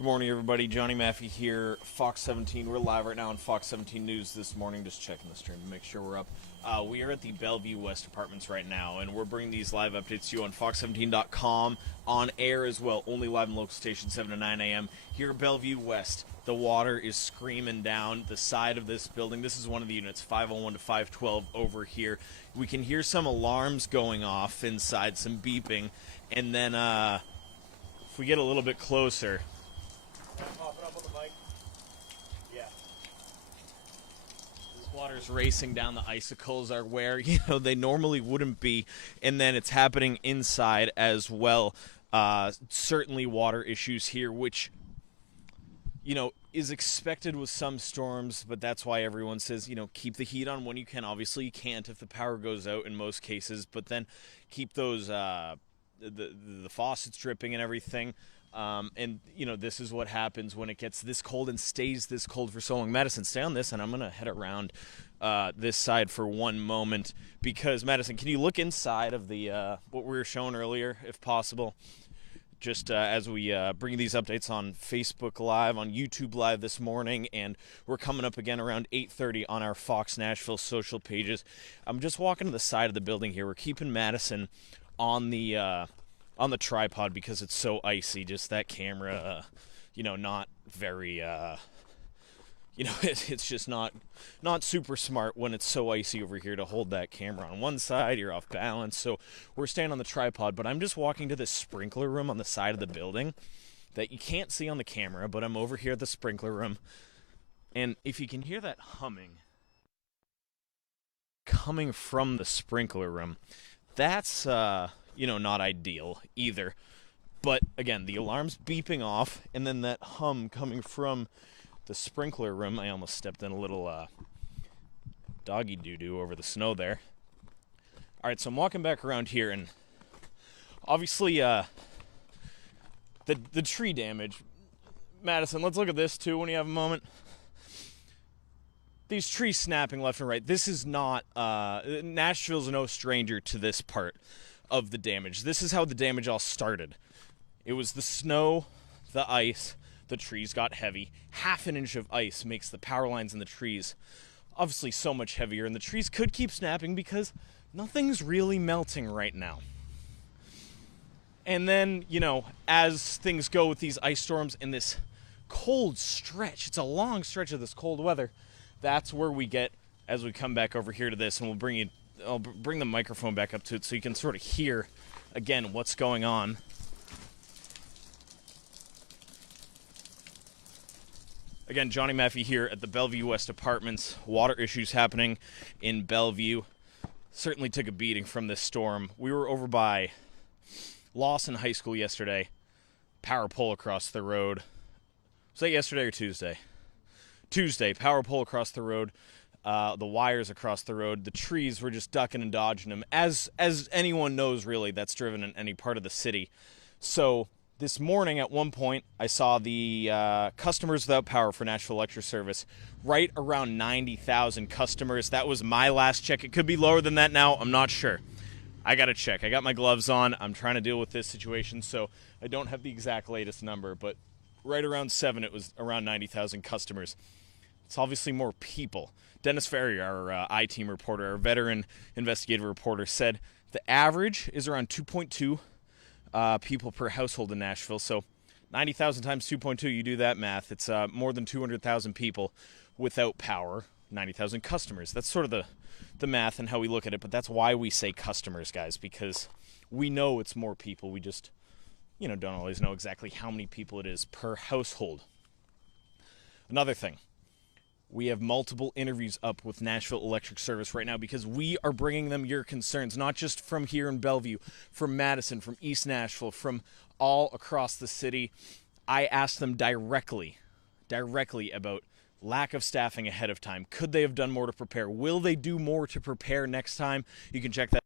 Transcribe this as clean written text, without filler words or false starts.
Good morning, everybody. Johnny Maffey here, Fox 17. We're live right now on Fox 17 News this morning. Just checking the stream to make sure we're up. We are at the Bellevue West Apartments right now, and we're bringing these live updates to you on fox17.com, on air as well, only live in local stations 7 to 9 a.m. Here at Bellevue West, the water is screaming down the side of this building. This is one of the units, 501 to 512 over here. We can hear some alarms going off inside, some beeping, and then if we get a little bit closer... Pop it up on the mic. Yeah. This water's racing down. The icicles are where, they normally wouldn't be. And then it's happening inside as well. Certainly water issues here, which, is expected with some storms. But that's why everyone says, keep the heat on when you can. Obviously, you can't if the power goes out in most cases. But then keep those, the faucets dripping and everything. And this is what happens when it gets this cold and stays this cold for so long. Madison, stay on this, and I'm going to head around this side for one moment. Because, Madison, can you look inside of the what we were showing earlier, if possible? Just as we bring these updates on Facebook Live, on YouTube Live this morning, and we're coming up again around 8:30 on our Fox Nashville social pages. I'm just walking to the side of the building here. We're keeping Madison on the tripod because it's so icy. Just that camera, not very, it's just not super smart when it's so icy over here to hold that camera on one side. You're off balance. So we're staying on the tripod, but I'm just walking to this sprinkler room on the side of the building that you can't see on the camera, but I'm over here at the sprinkler room. And if you can hear that humming coming from the sprinkler room, that's, not ideal either. But again, the alarm's beeping off, and then that hum coming from the sprinkler room. I almost stepped in a little doggy doo-doo over the snow there. Alright, so I'm walking back around here, and obviously the tree damage. Madison, let's look at this too when you have a moment. These trees snapping left and right. This is not, Nashville's no stranger to this part of the damage. This is how the damage all started. It was the snow, the ice, the trees got heavy. Half an inch of ice makes the power lines in the trees obviously so much heavier, and the trees could keep snapping because nothing's really melting right now. And then, as things go with these ice storms and this cold stretch, it's a long stretch of this cold weather, that's where we get, as we come back over here to this, and I'll bring the microphone back up to it so you can sort of hear, again, what's going on. Again, Johnny Maffey here at the Bellevue West Apartments. Water issues happening in Bellevue. Certainly took a beating from this storm. We were over by Lawson High School yesterday. Power pole across the road. Was that yesterday or Tuesday? Tuesday, power pole across the road, the wires across the road, the trees were just ducking and dodging them, as anyone knows, really, that's driven in any part of the city. So this morning, at one point, I saw the customers without power for Nashville Electric Service, right around 90,000 customers. That was my last check. It could be lower than that now. I'm not sure. I got to check. I got my gloves on. I'm trying to deal with this situation, so I don't have the exact latest number, but right around 7, it was around 90,000 customers. It's obviously more people. Dennis Ferry, our I-Team reporter, our veteran investigative reporter, said the average is around 2.2 people per household in Nashville. So 90,000 times 2.2, you do that math. It's more than 200,000 people without power, 90,000 customers. That's sort of the math and how we look at it. But that's why we say customers, guys, because we know it's more people. We just, don't always know exactly how many people it is per household. Another thing. We have multiple interviews up with Nashville Electric Service right now because we are bringing them your concerns, not just from here in Bellevue, from Madison, from East Nashville, from all across the city. I asked them directly about lack of staffing ahead of time. Could they have done more to prepare? Will they do more to prepare next time? You can check that